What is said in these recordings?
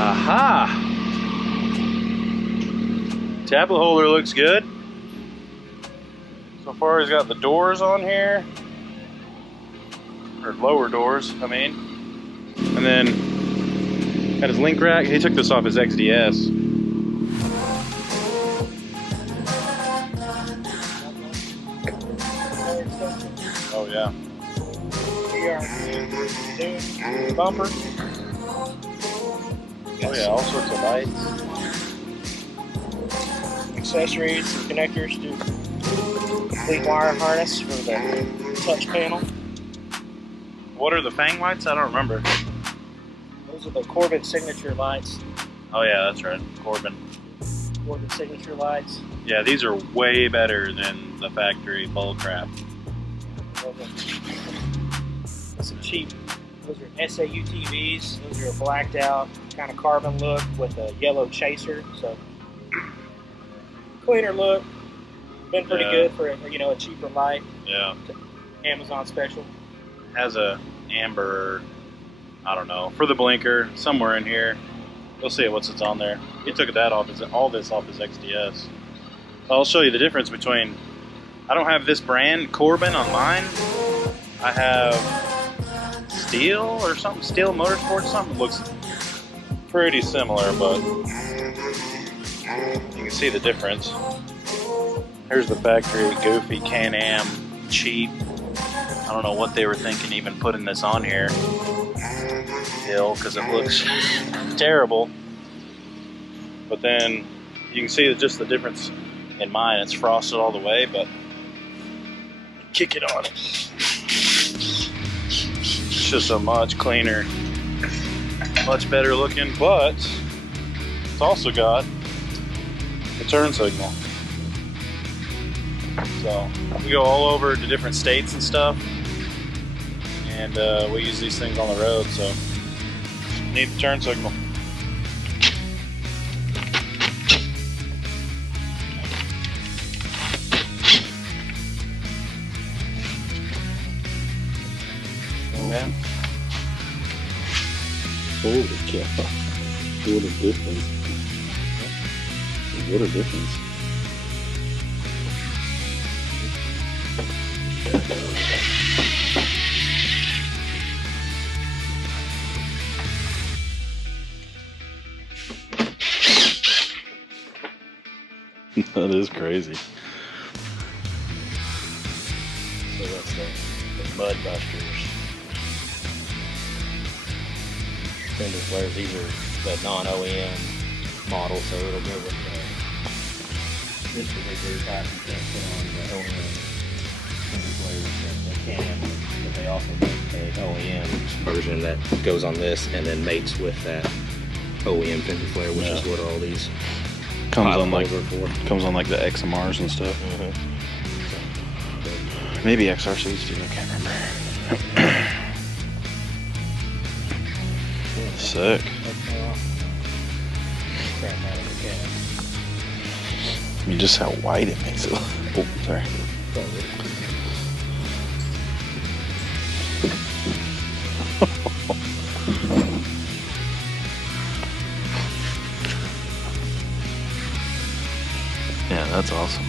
Aha! Tablet holder looks good. So far he's got the doors on here. Or lower doors, I mean. And then got his link rack. He took this off his XDS. Oh yeah. Bumper. Oh yeah, all sorts of lights. Accessories and connectors to complete wire harness for the touch panel. What are the Fang lights? I don't remember. Those are the Corbin signature lights. Oh yeah, that's right, Corbin. Corbin signature lights. Yeah, these are way better than the factory bullcrap. That's some cheap. Those are SAU TVs. Those are a blacked out kind of carbon look with a yellow chaser. So cleaner look. Been pretty good for a cheaper light. Yeah. Amazon special. Has a amber, I don't know, for the blinker somewhere in here. You'll see what's on there. He took that off all this off his XDS. I'll show you the difference between. I don't have this brand Corbin on mine. I have Steel or something, Steel Motorsports, something looks pretty similar, but you can see the difference. Here's the factory goofy Can-Am cheap. I don't know what they were thinking even putting this on here. Still, because it looks terrible. But then you can see just the difference in mine. It's frosted all the way, but kick it on. It's just a much cleaner, much better looking, but it's also got a turn signal. So we go all over to different states and stuff, and we use these things on the road, so need the turn signal. Man. Holy cow. What a difference. What a difference. That is crazy. So that's the Mud Busters. Fender flares. These are the non-OEM model, so it'll go with this particular type. You can't put on the OEM fender flares that can, but they also make an OEM version that goes on this and then mates with that OEM fender flare, which is what all these Comes on like the XMRs and stuff. Maybe XRCs too, I can't remember. Sick. I mean, just how white it makes it look. Oh, sorry. Yeah, that's awesome.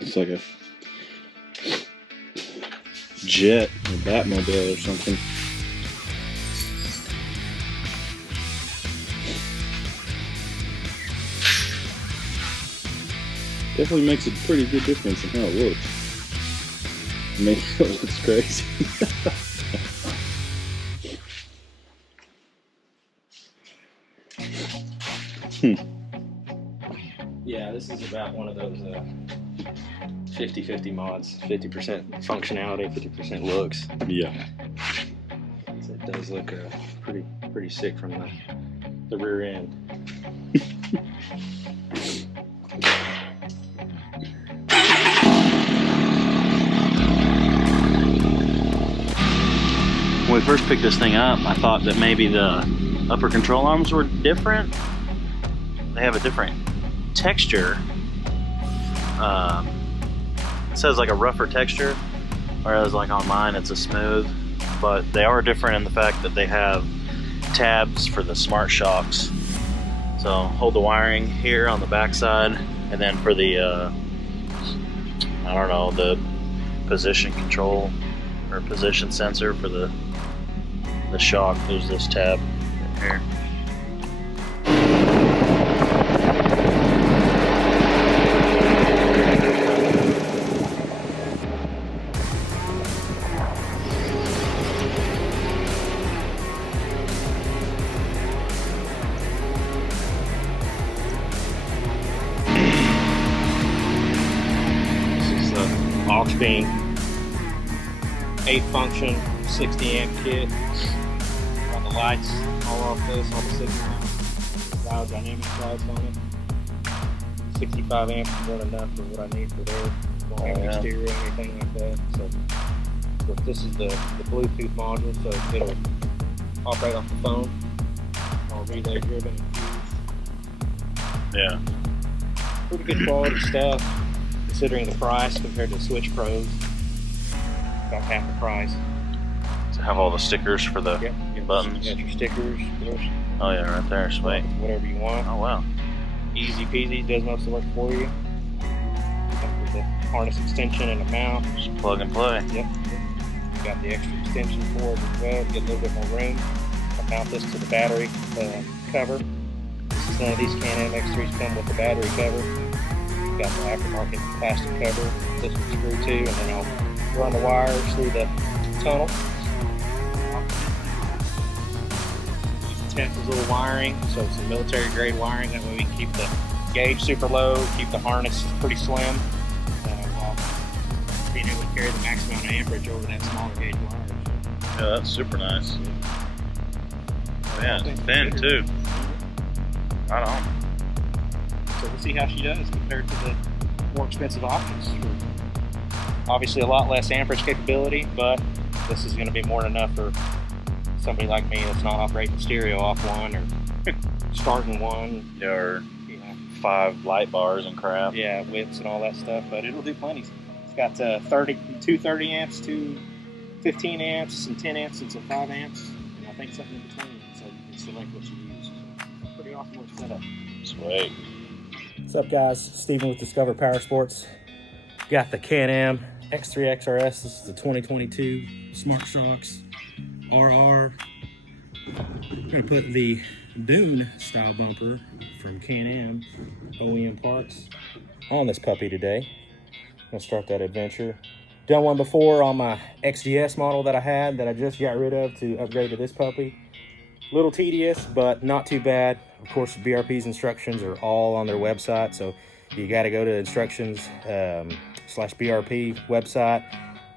It's like a jet or Batmobile or something. Definitely makes a pretty good difference in how it looks. Maybe it looks crazy. Yeah, this is about one of those 50-50 mods. 50% functionality, 50% looks. Yeah. So it does look pretty sick from the rear end. When we first picked this thing up, I thought that maybe the upper control arms were different. They have a different texture. It says like a rougher texture, whereas like on mine it's a smooth. But they are different in the fact that they have tabs for the Smart Shox. So hold the wiring here on the back side, and then for the I don't know, the position control or position sensor for the shock, there's this tab right here. This is the Auxbeam 8-function 60 amp kit. Got the lights all off this, all the signals, dynamic lights on it. 65 amps is more than enough for what I need for there. Don't have an exterior or anything like that. So this is the Bluetooth module, so it'll operate off the phone, or relay driven and fused. Yeah. Pretty good quality stuff, considering the price compared to Switch Pros. About half the price. To have all the stickers for the buttons. You got your stickers, there's Oh yeah, right there, sweet. whatever you want. Oh wow. Easy peasy, does most of the work for you. Comes with the harness extension and a mount. Just plug and play. Yep. You got the extra extension for it as well to get a little bit more room. I'll mount this to the battery cover. This is one of these Can-Am X3s come with the battery cover. You got the aftermarket plastic cover. This will screw to, and then I'll run the wires through the tunnel. Test this little wiring, so it's a military grade wiring. That way we can keep the gauge super low, keep the harness pretty slim, while being able to carry the max amount of amperage over that smaller gauge wire. Yeah, that's super nice. Oh, yeah, it's thin too. Right on. So we'll see how she does compared to the more expensive options. Obviously a lot less amperage capability, but this is going to be more than enough for somebody like me that's not operating stereo off one or starting one. Yeah, or You know, 5 light bars and crap. yeah, widths and all that stuff, but it'll do plenty. It's got 2 30 amps, 2 15 amps, some 10 amps, and some 5 amps, and I think something in between, so you can select what you use. Pretty awesome little setup. Sweet. What's up, guys? Steven with Discover Power Sports. Got the Can-Am X3 XRS. This is the 2022 Smart Shox RR. I'm going to put the Dune style bumper from Can-Am OEM parts on this puppy today. I'm going to start that adventure. Done one before on my XDS model that I had that I just got rid of to upgrade to this puppy. A little tedious, but not too bad. Of course, BRP's instructions are all on their website, so you got to go to instructions /BRP website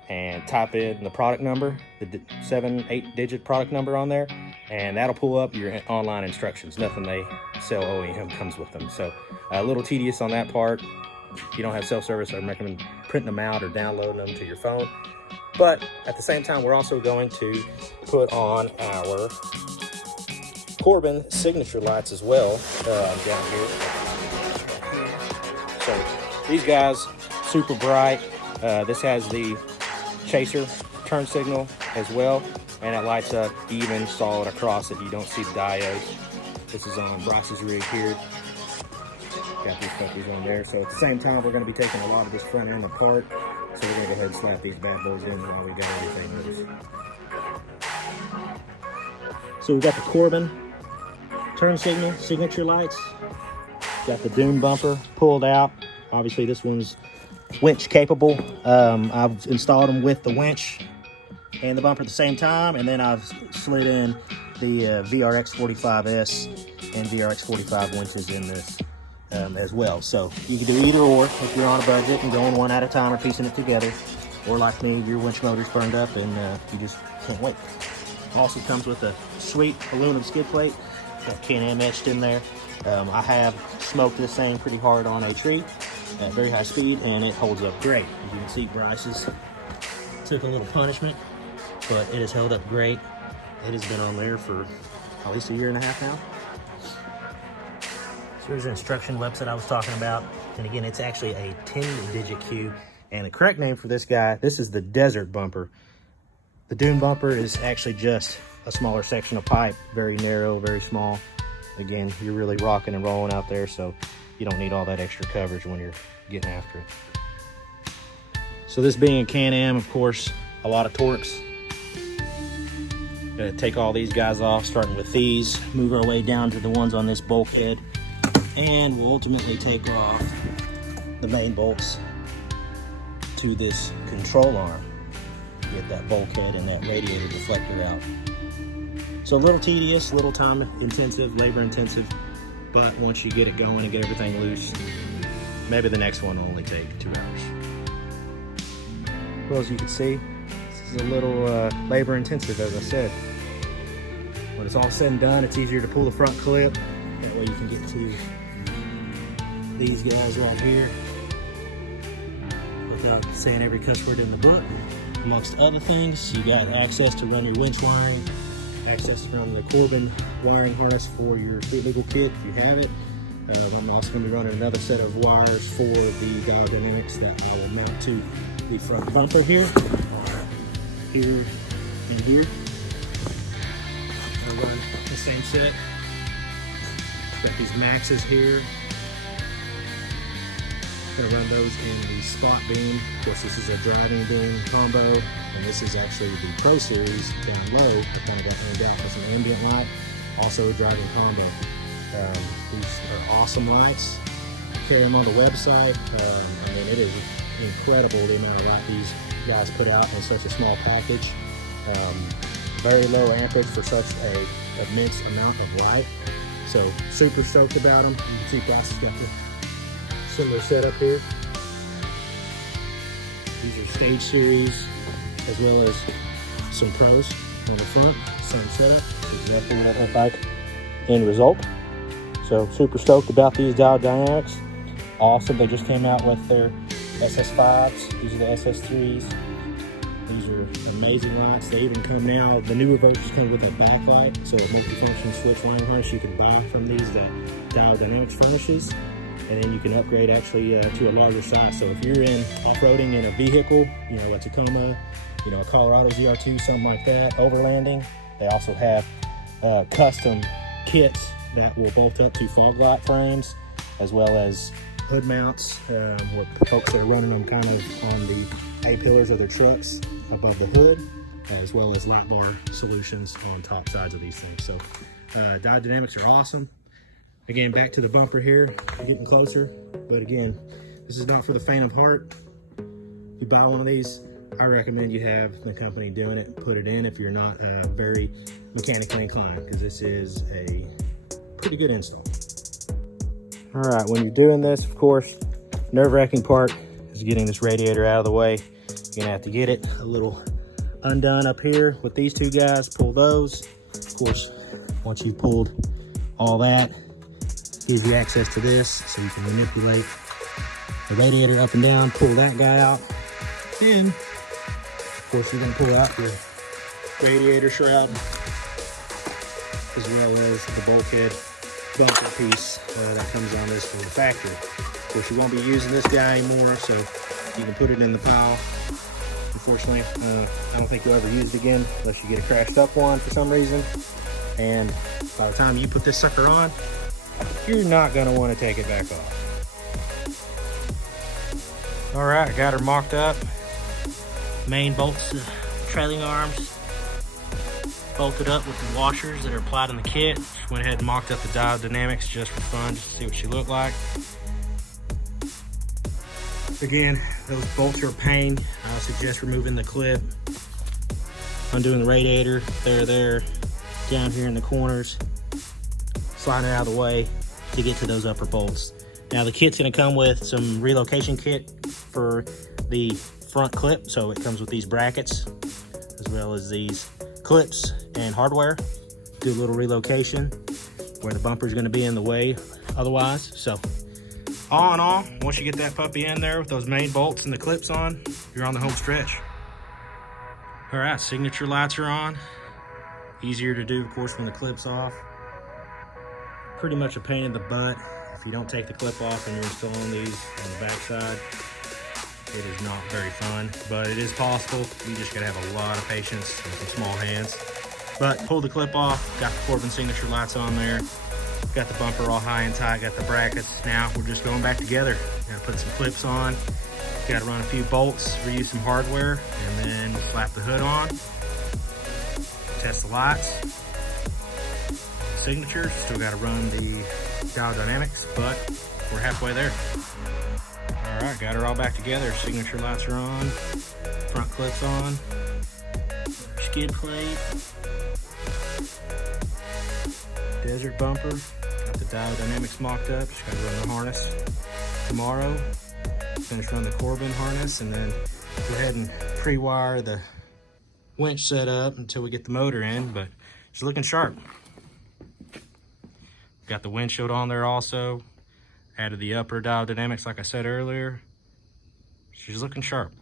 and type in the product number, the 7-8 digit product number on there, and that'll pull up your online instructions. Nothing they sell OEM comes with them, so a little tedious on that part. If you don't have self-service, I recommend printing them out or downloading them to your phone. But at the same time, we're also going to put on our Corbin signature lights as well down here. So these guys, super bright. This has the chaser turn signal as well, and it lights up even solid across it. You don't see the diodes. This is on Bryce's rig here. Got these puppies on there. So at the same time, we're going to be taking a lot of this front end apart. So we're going to go ahead and slap these bad boys in while we got everything loose. So we've got the Corbin turn signal, signature lights. Got the Dune bumper pulled out. Obviously this one's winch capable. I've installed them with the winch and the bumper at the same time, and then I've slid in the VRX 45S and VRX 45 winches in this as well. So you can do either or if you're on a budget and going one at a time or piecing it together, or like me, your winch motor's burned up and you just can't wait. Also comes with a sweet aluminum skid plate, got Can-Am etched in there. I have smoked this thing pretty hard on a tree at very high speed, and it holds up great. As you can see, Bryce's took a little punishment, but it has held up great. It has been on there for at least a year and a half now. So here's the instruction website I was talking about. And again, it's actually a 10-digit cue. And the correct name for this guy, this is the desert bumper. The dune bumper is actually just a smaller section of pipe, very narrow, very small. Again, you're really rocking and rolling out there, so you don't need all that extra coverage when you're getting after it. So this being a Can-Am, of course, a lot of torques. Gonna take all these guys off, starting with these, move our way down to the ones on this bulkhead, and we'll ultimately take off the main bolts to this control arm. Get that bulkhead and that radiator deflector out. So a little tedious, a little time intensive, labor intensive, but once you get it going and get everything loose, maybe the next one will only take 2 hours. Well, as you can see, this is a little labor intensive, as I said. When it's all said and done, it's easier to pull the front clip. That way you can get to these guys right here without saying every cuss word in the book. Amongst other things, you got access to run your winch wiring, access to run the Corbin wiring harness for your Street Legal kit if you have it. I'm also going to be running another set of wires for the dial dynamics that I will mount to the front bumper here and here. I'll run the same set. Got these Maxes here. Gonna run those in the spot beam. Of course, this is a driving beam combo, and this is actually the Pro Series down low that kind of got aimed out as an ambient light, also a driving combo. These are awesome lights. Carry them on the website. I mean, it is incredible the amount of light these guys put out in such a small package. Very low amperage for such a immense amount of light. So super stoked about them. You can see Bryce has got the similar setup here. These are stage series as well as some pros on the front. Same setup. This is exactly what I look like end result. So super stoked about these dial dynamics. Awesome. They just came out with their SS5s. These are the SS3s. These are amazing lights. They even come now, the newer versions come with a backlight, so a multifunction switch wiring harness you can buy from these that Dial Dynamics furnishes. And then you can upgrade actually to a larger size. So if you're in off-roading in a vehicle, you know, a Tacoma, you know, a Colorado ZR2, something like that, overlanding, they also have custom kits that will bolt up to fog light frames, as well as hood mounts, where folks are running them kind of on the A-pillars of their trucks above the hood, as well as light bar solutions on top sides of these things. So Dial Dynamics are awesome. Again, back to the bumper here, getting closer. But again, this is not for the faint of heart. If you buy one of these, I recommend you have the company doing it, put it in if you're not very mechanically inclined, because this is a pretty good install. All right, when you're doing this, of course, nerve-wracking part is getting this radiator out of the way. You're gonna have to get it a little undone up here with these two guys, pull those. Of course, once you've pulled all that, gives you access to this, so you can manipulate the radiator up and down, pull that guy out. Then, of course, you're gonna pull out your radiator shroud, as well as the bulkhead bumper piece that comes on this from the factory. Of course, you won't be using this guy anymore, so you can put it in the pile. Unfortunately, I don't think you'll ever use it again unless you get a crashed up one for some reason. And by the time you put this sucker on, you're not gonna want to take it back off. All right, I got her mocked up. Main bolts, trailing arms, bolted up with the washers that are applied in the kit. Just went ahead and mocked up the Dial Dynamics just for fun, just to see what she looked like. Again, those bolts are a pain. I suggest removing the clip, undoing the radiator, there, down here in the corners, sliding it out of the way to get to those upper bolts. Now the kit's gonna come with some relocation kit for the front clip. So it comes with these brackets, as well as these clips and hardware. Do a little relocation where the bumper is gonna be in the way otherwise. So all in all, once you get that puppy in there with those main bolts and the clips on, you're on the home stretch. All right, signature lights are on. Easier to do, of course, when the clip's off. Pretty much a pain in the butt if you don't take the clip off and you're installing these on the back side. It is not very fun, but it is possible. You just gotta have a lot of patience and some small hands. But pull the clip off, got the Corbin signature lights on there, got the bumper all high and tight, got the brackets. Now we're just going back together. Gotta put some clips on, gotta run a few bolts, reuse some hardware, and then slap the hood on, test the lights, signatures. Still gotta run the dial dynamics, but we're halfway there. All right, got her all back together. Signature lights are on, front clips on, skid plate, desert bumper, got the dial dynamics mocked up. Just gotta run the harness tomorrow. Finish run the Corbin harness, and then go ahead and pre-wire the winch set up until we get the motor in, but it's looking sharp. Got the windshield on there also. Added the upper dial dynamics like I said earlier. She's looking sharp.